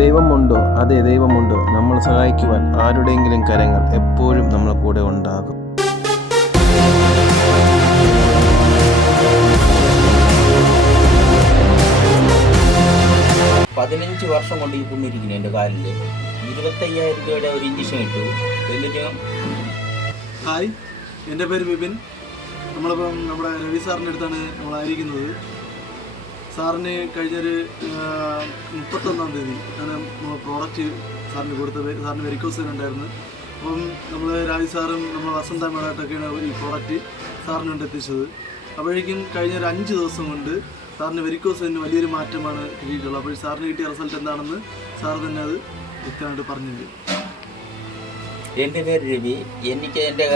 ദൈവമുണ്ടോ? അതെ, ദൈവമുണ്ട്. നമ്മൾ സഹായിക്കുവാൻ ആരുടെയെങ്കിലും കരങ്ങൾ എപ്പോഴും നമ്മളെ കൂടെ ഉണ്ടാകും. പതിനഞ്ച് വർഷം കൊണ്ട് ഈ പുണ്ണിരിക്കുന്നു എൻ്റെ കാലിൽ. 25,000 രൂപയുടെ ഒരു ഇഞ്ചക്ഷൻ ഇട്ടു. എന്നിട്ട് ഹായ്, എൻ്റെ പേര് വിപിൻ. നമ്മളിപ്പം നമ്മുടെ രവി സാറിൻ്റെ അടുത്താണ് നമ്മളായിരിക്കുന്നത്. സാറിന് കഴിഞ്ഞൊരു 31-ാം തീയതി ആണ് നമ്മൾ പ്രോഡക്റ്റ് സാറിന് കൊടുത്തത്. സാറിന് വെരിക്കോസ് ഉണ്ടായിരുന്നു. അപ്പം നമ്മൾ രാജി സാറും നമ്മൾ വസന്തമായിട്ടൊക്കെയാണ് ഈ പ്രോഡക്റ്റ് സാറിന് കൊണ്ട് എത്തിച്ചത്. അപ്പോഴേക്കും കഴിഞ്ഞൊരു 5 ദിവസം കൊണ്ട് സാറിന് വെരിക്കോസിന് വലിയൊരു മാറ്റമാണ് കിട്ടിയിട്ടുള്ളത്. അപ്പോൾ സാറിന് കിട്ടിയ റിസൾട്ട് എന്താണെന്ന് സാർ തന്നെ അത് വ്യക്തമായിട്ട് പറഞ്ഞു തരും. എൻ്റെ പേര് രവി. എനിക്ക് എൻ്റെ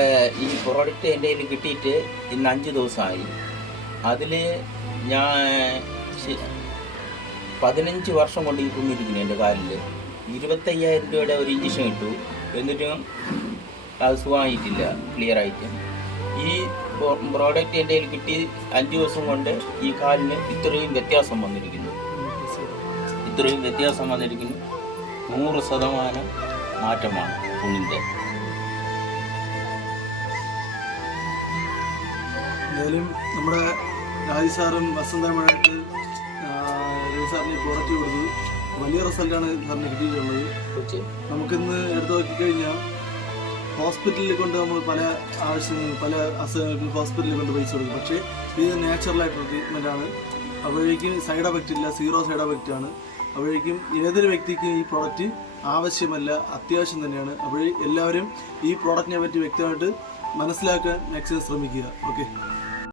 ഈ പ്രോഡക്റ്റ് എൻ്റെ കയ്യിൽ കിട്ടിയിട്ട് ഇന്ന് 5 ദിവസമായി. അതിൽ ഞാൻ 15 വർഷം കൊണ്ട് ഈ പുണ്ണിരിക്കുന്നു എൻ്റെ കാലിൽ. 25,000 രൂപയുടെ ഒരു ഇഞ്ചക്ഷൻ ഇട്ടു. എന്നിട്ടും അത് സുഖമായിട്ടില്ല, ക്ലിയറായിട്ട്. ഈ പ്രോഡക്റ്റ് എൻ്റെ കയ്യിൽ കിട്ടി 5 ദിവസം കൊണ്ട് ഈ കാലിന് ഇത്രയും വ്യത്യാസം വന്നിരിക്കുന്നു. 100% മാറ്റമാണ് പുണ്ണിൻ്റെ. എന്തായാലും നമ്മുടെ രാജി സാറും വസന്തമായിട്ട് രവി സാറിന് പ്രോഡക്റ്റ് കൊടുത്തു. വലിയ റിസൾട്ടാണ് സാറിന് കിട്ടിയിട്ടുള്ളത്. നമുക്കിന്ന് എടുത്തു നോക്കിക്കഴിഞ്ഞാൽ ഹോസ്പിറ്റലിൽ കൊണ്ട് നമ്മൾ പല ആവശ്യങ്ങളും പല അസുഖങ്ങൾക്കും ഹോസ്പിറ്റലിൽ കൊണ്ട് പൈസ കൊടുക്കും. പക്ഷേ ഇത് നാച്ചുറലായിട്ടുള്ള ട്രീറ്റ്മെൻറ്റാണ്. അപ്പോഴേക്കും സൈഡ് എഫക്റ്റ് ഇല്ല, 0 സൈഡ് എഫക്റ്റ് ആണ്. അപ്പോഴേക്കും ഏതൊരു വ്യക്തിക്കും ഈ പ്രോഡക്റ്റ് ആവശ്യമല്ല, അത്യാവശ്യം തന്നെയാണ്. അപ്പോൾ എല്ലാവരും ഈ പ്രോഡക്റ്റിനെ പറ്റി വ്യക്തമായിട്ട് മനസ്സിലാക്കാൻ മാക്സിമം ശ്രമിക്കുക. ഓക്കെ.